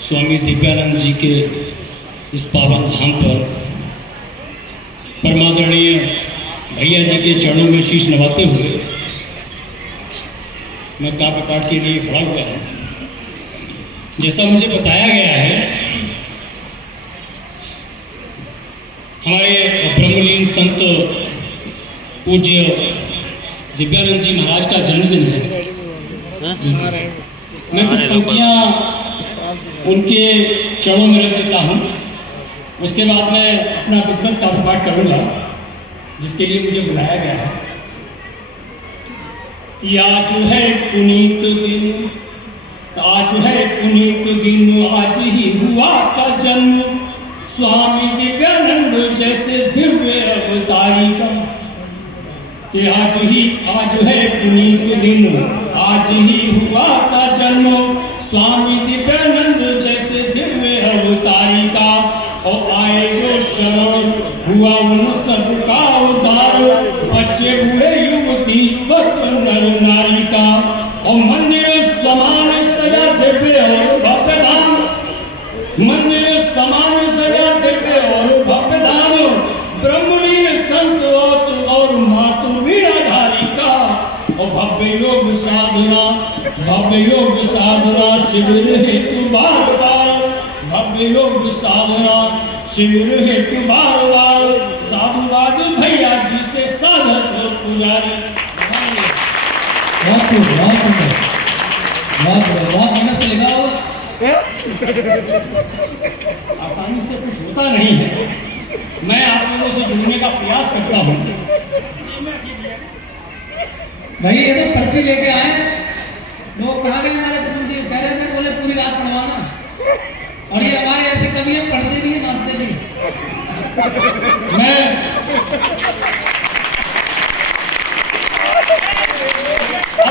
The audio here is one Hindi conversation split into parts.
स्वामी दिव्यानंद जी के इस पावन धाम पर परमादरणीय भैया जी के चरणों में शीश नवाते हुए मैं काव्य पाठ के लिए खड़ा हुआ हूँ। जैसा मुझे बताया गया है, हमारे ब्रह्मलीन संत पूज्य दिव्यानंद जी महाराज का जन्मदिन है। मैं कुछ पंक्तियाँ उनके चरणों में रख देता हूँ, उसके बाद मैं अपना विधिवत काव्य पाठ करूँगा जिसके लिए मुझे बुलाया गया है। आज है पुनीत दिन, आज है पुनीत दिन, आज ही हुआ था जन्म स्वामी दिव्यानंद जैसे दिव्य अवतारी का। कि आज है पुनीत दिन, आज ही हुआ था जन्म स्वामी दिव्यानंद जैसे दिव्य अवतारी का। और आए जो शरण हुआ उन सबका उद्धार, बच्चे बूढ़े युवती युवक नर नारी का। और मंदिर समान सजा दिव्य और भव्य धाम, मंदिर समान सजा दिव्य और भव्य धाम, ब्रह्मलीन संत और मातु वीणाधारी का। और भव्य योग साधना, भव्य योग साधना शिविर हेतु बार बार, भव्य योग साधना शिविर हेतु बार बार, साधुवाद भैया जी से साधक पुजारी। बहुत मेहनत से लिखा होगा। आसानी से कुछ होता नहीं है, मैं आप लोगों से जुड़ने का प्रयास करता हूँ। भाई ये तो पर्ची लेके आए, लोग कहाँ गए हमारे प्रभु जी? कह रहे थे बोले पूरी रात पढ़वाना, और ये हमारे ऐसे कवि हैं, पढ़ते भी हैं नाचते भी हैं।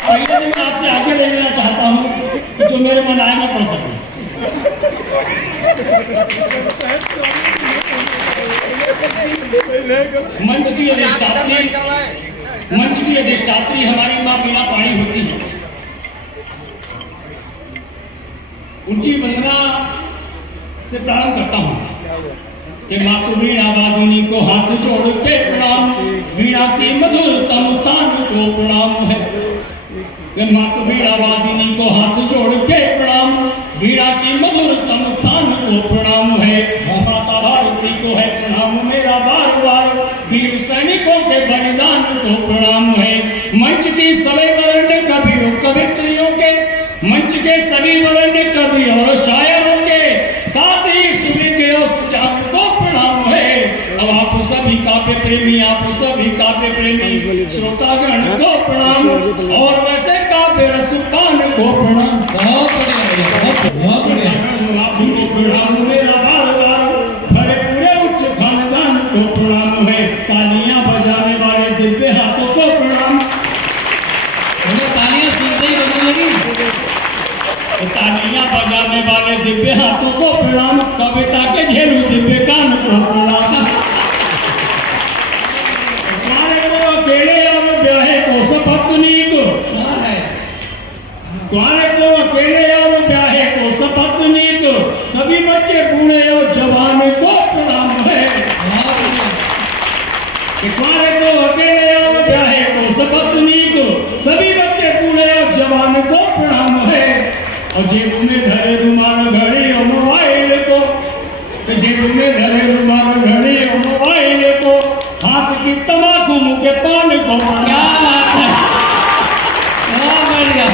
भैया जी मैं आपसे आगे ले लेना चाहता हूँ कि जो मेरे मन आए मैं पढ़ सकूँ। मंच की अधिष्ठात्री हमारी माँ वीणा पाणी होती है। उनकी वंदना से प्रारंभ करता हूँ कि मातु वीणा वादिनी को हाथ जोड़ के प्रणाम, वीणा की मधुरतम तान को प्रणाम है। मातु वीणा वादिनी को हाथ जोड़ के प्रणाम, वीणा की मधुरतम तान को प्रणाम है। माता भारती को है प्रणाम मेरा बार बार, वीर सैनिकों के बलिदान को प्रणाम है। मंच की सभी वर्ण कवियों कवित्रियों के, मंच के सभी वर्ण कवि और शायरों के, साथ ही सुविज्ञ और सुजान को प्रणाम है। अब आप सभी काव्य प्रेमी, आप सभी काव्य प्रेमी श्रोतागण को प्रणाम, और वैसे काव्य रसपान को प्रणाम। बहुत बढ़िया। आपको प्रणाम मेरा बार बार, भरे पूरे उच्च खानदान को प्रणाम है। तालियां बजाने वाले दिव्य हाथों को प्रणाम। तालियां सुनते ही बजने लगी। तालियां बजाने वाले दिव्य हाथों को प्रणाम, कविता के घेरू दिव्य कान को प्रणाम। कुंवारे को अकेले और ब्याहे को सपत्नी को, कुंवारे को अकेले और ब्याहे को सपत्नी को, सभी बच्चे बूढ़े और जवान को प्रणाम है। कुंवारे को अकेले और ब्याहे को सपत्नी को, सभी बच्चे बूढ़े और जवान को प्रणाम है। और जेब में धरे रुमाल घड़ी और मोबाइल को, जेब में धरे रुमाल घड़ी और मोबाइल को, हाथ की तंबाकू मुंह के पान को। क्या बात है, बहुत बढ़िया।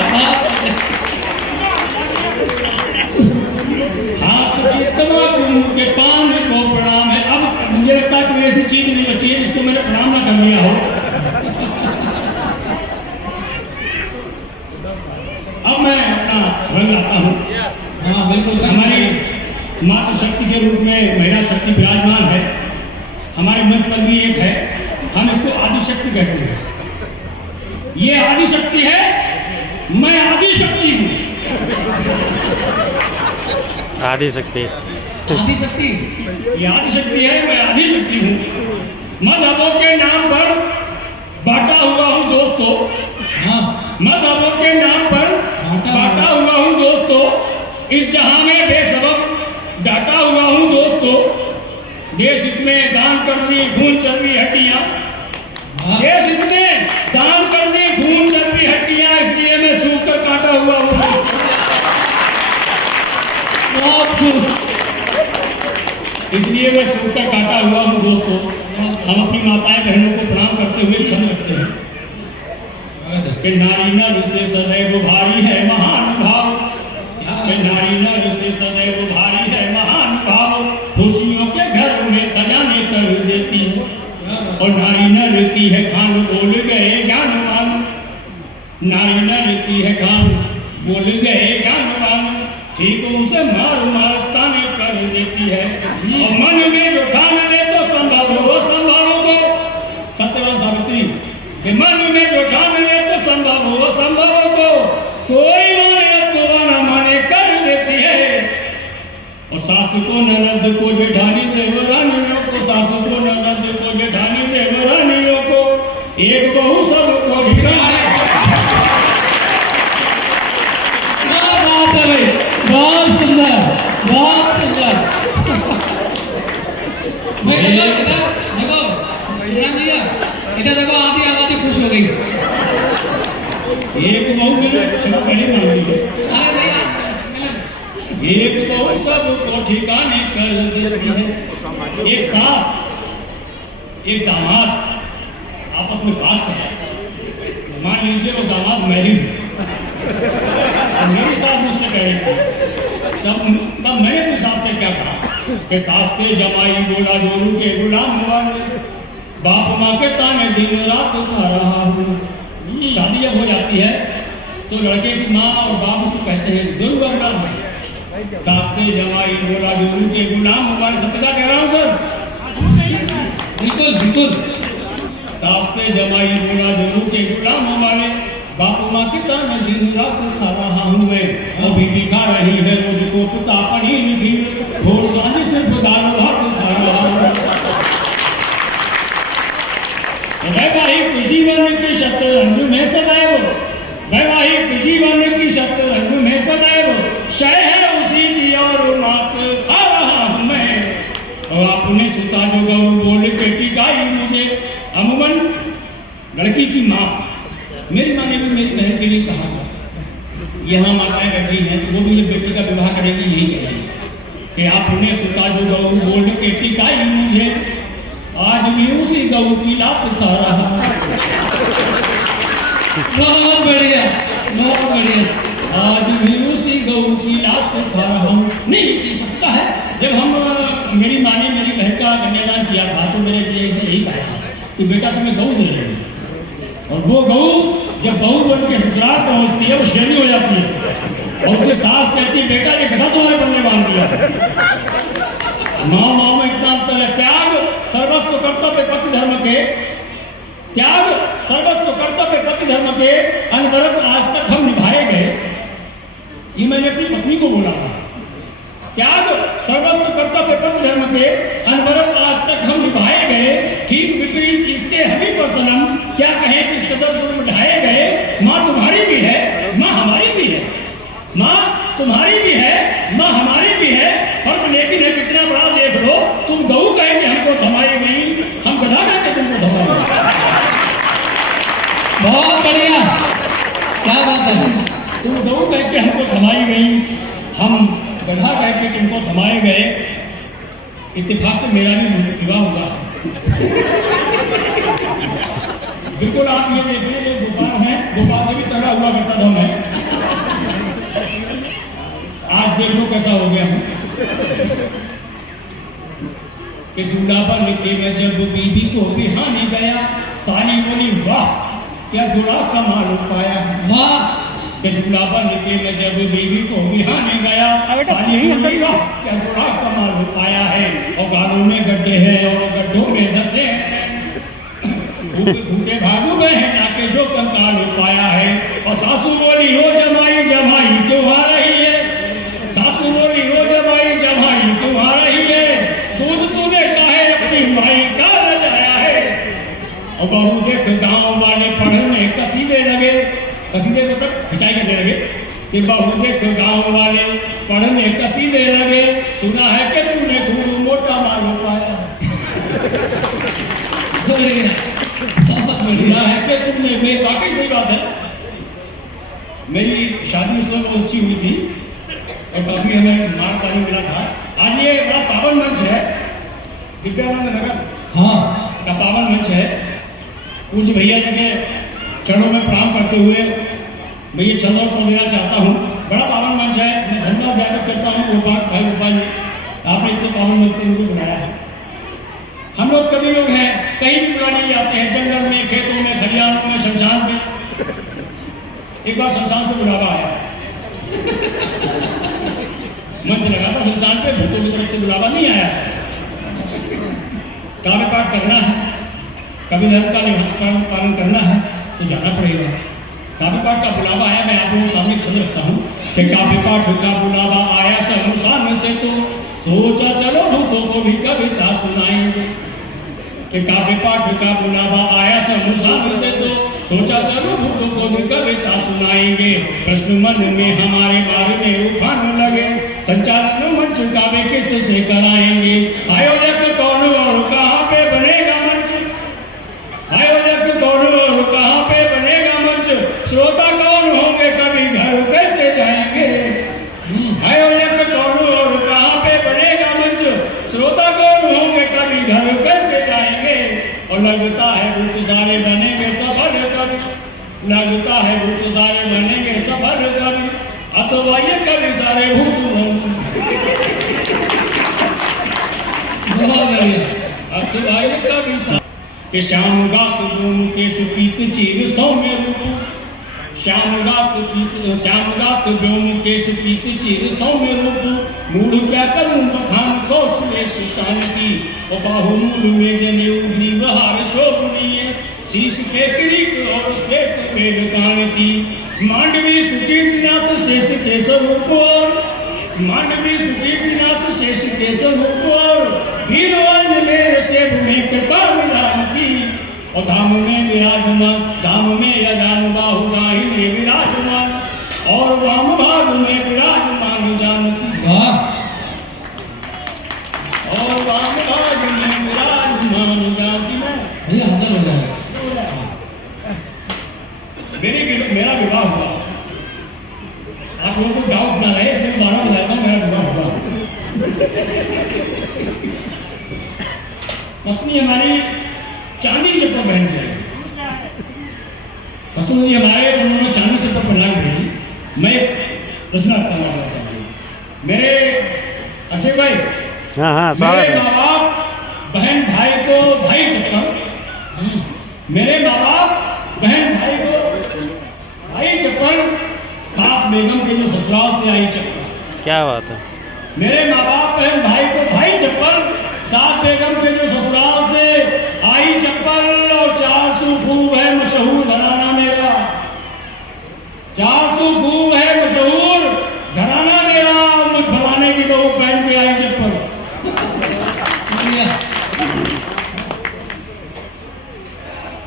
हाथ की तंबाकू मुंह के पान को प्रणाम है। अब मुझे लगता है कोई ऐसी चीज नहीं बची है जिसको मैंने प्रणाम ना कर लिया हो। अब मैं अपना रंग लाता हूँ। हाँ बिल्कुल। हमारी मातृ शक्ति के रूप में महिला शक्ति विराजमान है। हमारे मंच पर भी एक है, हम इसको आदि शक्ति कहते हैं। ये आदि शक्ति है, मैं आदि शक्ति हूँ। आदि शक्ति, आदि शक्ति, ये आदि शक्ति है, मैं आदि शक्ति हूँ। मजहबों के नाम पर बांटा हुआ हूँ दोस्तों। हाँ मजहबों के नाम पर बांटा हुआ हूँ दोस्तों। इस जहां में बेसब्र दी खून चर्बी हड्डियां, देश इतने दान कर दी खून चर्बी हड्डियां, इसलिए मैं सूख कर काटा हुआ हूँ। बहुत खून, इसलिए मैं सूख कर काटा हुआ हूँ। दोस्तों, हम अपनी माताएं बहनों को प्रणाम करते हुए क्षण करते हैं कि नारी नर से सदैव भारी है महानुभाव, कि नारी नर से सदैव भारी है महानुभाव, खुशियों के घर में खजाने कर देती है, और नारी नर की है खान बोल गए ज्ञानवान, नारी नर की है खान बोल गए ज्ञानवान, ठीक उसे मार मार ताने कर देती है, और मन में जो ठान ले तो संभव हो संभव को, सत्यवान सावित्री के मन में जो ठान ले तो संभव हो संभव को, कोई माने तो बना माने कर देती है, और सास को ननद को जेठानी देवरानियों को, सास को ननद को जेठानी देवरानियों को, एक बहू सबको ठिकाने। बहुत सुंदर, बहुत सुंदर। मैं देखो भैया, इधर देखो आधी आबादी खुश हो गई। एक बहू मिले क्षमा बड़ी मांगी है, अरे नहीं आज एक बहू सबको ठिकाने कर देती है। एक सास एक दामाद आपस में बात कर, मान लीजिए वो दामाद मैं ही हूँ, और मेरी सास मुझसे कह रही थी, तब मैंने अपनी सास से क्या कहा कि सास से जमाई बोला जोरू के गुलाम वाले, बाप माँ के ताने दिन रात खा रहा हूँ। शादी जब हो जाती है तो लड़के की माँ और बाप उसको कहते हैं जोरू का गुलाम है, सास से जमाई बोला जोरू के गुलाम वाले, सत्यता कह रहा हूँ सर, बिल्कुल बिल्कुल। सास से जमाई बोला जोरू के गुलाम वाले, बाप माँ के ताने दिन रात खा रहा हूँ मैं, और बीबी खा रही है रोज को पिता पनीर खीर, भोर सांझ सिर्फ दाल भात खा रहा हूँ। वैवाहिक जीवन की शतरंज में सदैव, वैवाहिक जीवन की शतरंज में सदैव, शय है उसी की और मात खा रहा हूँ मैं, और आपने सुता जो गौ बोल के टिकाई मुझे। अमूमन लड़की की माँ, मेरी माँ ने भी मेरी बहन के लिए कहा था, यहाँ माताएं बैठी हैं, वो भी जब बेटी का विवाह करेगी यही कहेगी कि आपने सुता जो गौ बोल के टिकाई मुझे, आज भी उसी गौ की लात खा रहा हूँ। बहुत बढ़िया, बहुत बढ़िया। आज भी उसी गौ की लात खा रहा हूँ। नहीं, ये सकता है, जब हम मेरी माँ ने मेरी बहन का कन्यादान किया था तो मेरे जी से यही कहा था कि बेटा तुम्हें गौ दे रहे हैं, और वो गऊ जब बहू बन के ससुराल पहुंचती है वो शेरनी हो जाती है, और उसकी सास कहती है बेटा ये गधा तुम्हारे बनने बांध दिया। माँ में इतना अंतर है। त्याग सर्वस्व कर्तव्य पति धर्म के, त्याग सर्वस्व कर्तव्य पति धर्म के अनवरत आज तक हम निभाए गए, ये मैंने अपनी पत्नी को बोला था। त्याग सर्वस्व कर्तव्य पति धर्म के अनवरत आज तक हम निभाए गए, ठीक विपरीत इसके हमी पर सनम क्या कहें किस कदर जुल्म ढाए गए। माँ तुम्हारी भी है, माँ हमारी भी है, माँ तुम्हारी भी है, माँ हमारी भी है, फर्क लेकिन है कितना बड़ा देख लो। तुम गऊ कहे कि हमको थमाई गई, हम गधा कहे कि तुमको थमाई गई। बहुत बढ़िया, क्या बात है। तुम गऊ कहे कि हमको थमाई गई, हम गधा कह के तुमको थमाए गए। इत्तेफाक से मेरा भी विवाह हुआ है। बिल्कुल आप ये देखिए, जो गोपाल हैं, गोपाल से भी तगड़ा हुआ करता था मैं। आज देख लो कैसा हो गया हूँ कि दूल्हा बन के मैं जब बीबी को बिहाने गया, साली बोली वाह क्या जुड़ा कमाल पाया, वाह। कि दूल्हा बन के मैं जब बीबी को बिहाने गया, साली बोली वाह क्या जुड़ा कमाल पाया है, और गालों में गड्ढे हैं और गड्ढों में धसे हैं, भूखे भागू बहना के जो कंकाल पाया है। और सासू बोली हो जमाई जमाई क्यों आ रही है, सासू बोली हो जमाई जमाई क्यों आ रही है, दूध तूने काहे अपनी माई का रजाया है। और बहू देख गांव वाले पढ़ने कसीदे लगे, कसीदे मतलब खिंचाई करने लगे, कि बहू देख गांव वाले पढ़ने कसीदे लगे, सुना है कि तूने खूब मोटा माल पाया। बढ़िया, बहुत बढ़िया। बढ़िया है कि तुमने, मैं वाकई सही बात है। मेरी शादी उस वक्त बहुत अच्छी हुई थी और काफी हमें मार पानी मिला था। आज ये बड़ा पावन मंच है, दिव्यानंद नगर हाँ, का पावन मंच है। पूज्य भैया जी के चरणों में प्रणाम करते हुए मैं ये चंदन को देना चाहता हूँ। बड़ा पावन मंच है, मैं धन्यवाद ज्ञापित करता हूँ गोपाल भाई गोपाल जी, आपने इतने पावन मंच को बनाया है। हम लोग कभी लोग हैं कहीं भी बुलाने जाते हैं, जंगल में, खेतों में, खलिहानों में, शमशान में। एक बार शमशान से बुलावा आया, मंच लगा था शमशान पे, भूतों की तरफ से बुलावा नहीं आया। काव्य पाठ करना है, कभी धर्म का पालन करना है तो जाना पड़ेगा। काव्य पाठ का बुलावा आया, मैं आप लोगों के सामने एक छंद रखता हूँ कि काव्य पाठ का बुलावा आया शमशान से तो सोचा चलो भूतों को भी कविता सुनाएंगे। कि काव्य पाठ का बुलावा आया शमशान से तो सोचा चलो भूतों को भी कविता सुनाएंगे। प्रश्न मन में हमारे बारे में उफान लगे, संचालन मंच काव्य किससे कराएंगे। आयोजक कौन और कहाँ पे बनेगा मंच, आयोजक कौन और कहाँ पे बनेगा मंच, श्रोता कौन होंगे कभी घर कैसे जाएंगे। आयोजक कौन और कहाँ पे बनेगा मंच, श्रोता कौन होंगे कभी घर कैसे जाएंगे। और लगता है भूत सारे बनेंगे सफल कभी, लगता है भूत सारे बनेंगे सफल कभी, अथवा ये कभी सारे भूत बहुत बढ़िया। अथवा ये कभी सारे कि श्याम गात ब्योम केश पीत चीर सौम्य रूप, श्याम गात ब्योम केश पीत चीर सौम्य रूप, मूल क्या करूं बखान कौशलेश शांति, और बाहुमूल में जनेऊ ग्रीवहार शोभनीय, शीश पे किरीट और श्वेत वेदकान की, मांडवी सुकीर्तिनाथ शेष केशव और, मांडवी सुकीर्तिनाथ शेष केशव और, वीरवांजनेय सेव में कृपा निधान की। और धाम में विराजमान, धाम में अजान बाहु दाहिने विराजमान, और वाम भाग में विराजमान जानकी। वाह, और वाम भाग में विराजमान जानकी। भैया हाजिर हो जाएगा। मेरा विवाह हुआ, आप लोगों को डाउट ना रहे इसलिए 12 बताता हूँ, मेरा विवाह हुआ। पत्नी हमारी चांदी चप्पल पहन के आई, ससुर जी हमारे उन्होंने चांदी चप्पल पहना के भेजी। मैं प्रश्न रखता हूँ आपके सामने, मेरे अक्षय भाई, हाँ हाँ स्वागत मेरे है। माँ बाप बहन भाई को भाई चप्पल, मेरे माँ बाप बहन भाई को भाई चप्पल, साथ बेगम के जो ससुराल से आई चप्पल। क्या बात है। मेरे माँ बाप बहन भाई को भाई चप्पल, साथ बेगम के जो ससुराल से आई चप्पल, और 400 खूब है मशहूर घराना मेरा, 400 खूब है मशहूर घराना मेरा, मुझ फलाने की बहू पहन के आई चप्पल।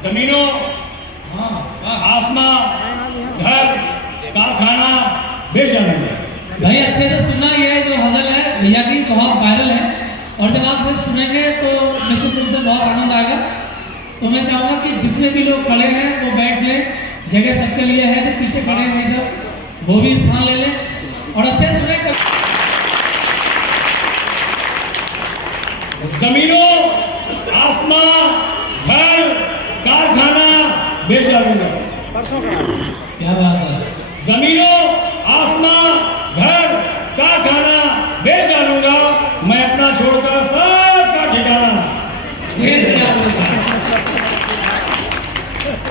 जमीनों, आसमां, घर, कारखाना बेच डालेंगे। भाई अच्छे से सुनना, ये जो गजल है भैया की बहुत वायरल है, और जब आप इसे सुनेंगे तो निश्चित रूप से बहुत आनंद आएगा। तो मैं चाहूँगा कि जितने भी लोग खड़े हैं वो बैठ लें, जगह सबके लिए है, जो पीछे खड़े हैं भाई सब वो भी स्थान ले लें और अच्छे से सुने। जमीनों, आसमां, घर, कारखाना बेच डालूंगा। क्या बात है। जमीनों, आसमां, घर, कारखाना बेच डालूंगा, मैं अपना छोड़कर सबका ठिकाना बेच डालूंगा।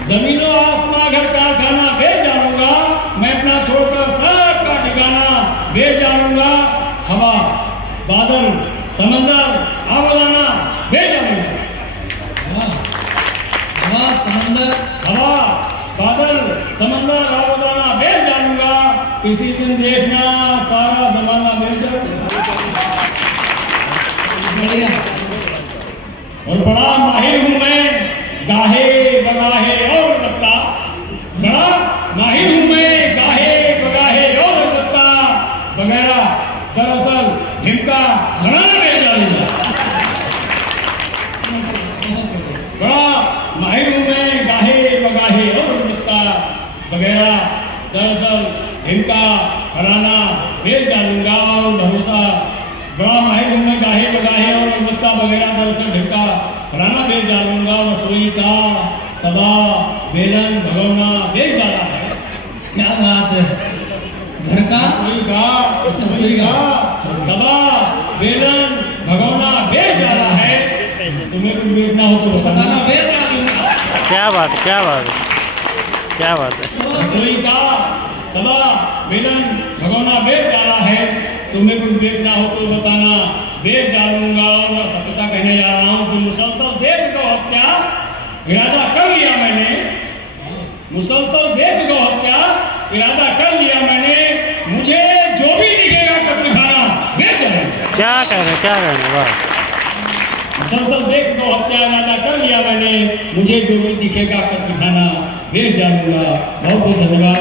जमीनों, आसमां, घर, कारखाना बेच डालूंगा, मैं अपना छोड़कर सबका ठिकाना बेच डालूंगा। हवा, बादल, समंदर, आबोदाना बेच डालूंगा। हवा, समंदर, हवा, बादल, समंदर, आबोदाना बेच डालूंगा, किसी दिन देखना सारा जमाना बेच डालूंगा। बढ़िया। और बड़ा माहिर हूं मैं गाहे बगाहे और बत्ता, बड़ा माहिर हूं मैं गाहे बगाहे और बत्ता वगैरह, दरअसल ढिमका घराना बेच डालूंगा। बड़ा ठिका फलाना बेच डालूंगा और भरोसा बड़ा माहिर हूँ मैं गाहे बगाहे और अलबत्ता वगैरह दरअसल ढिका फलाना बेच डालूंगा और रसोई का तवा बेलन भगोना बेच डाला है। क्या बात है, घर का रसोई का रसोई का तवा बेलन भगोना बेच डाला है। तुम्हें कुछ बेचना हो तो बताना, बताना। बेच डालूंगा। क्या बात है, क्या बात है, क्या बात है। रसोई का तवा बेलन भगोना बेच डाला है। तुम्हें कुछ बेचना हो तो बताना, बेच डालूंगा। और सत्यता कहने जा रहा हूँ कि मुसलसल देख गौ हत्या इरादा कर लिया मैंने, मुसलसल देख गौ हत्या इरादा कर लिया मैंने। मुझे जो भी दिखेगा कत्ल खाना बेच डालूंगा। क्या कहना, क्या कहना, वाह। मुसलसल देख गौ हत्या इरादा कर लिया मैंने। मुझे जो भी दिखेगा कत्ल खाना बेच डालूंगा। बहुत बहुत धन्यवाद।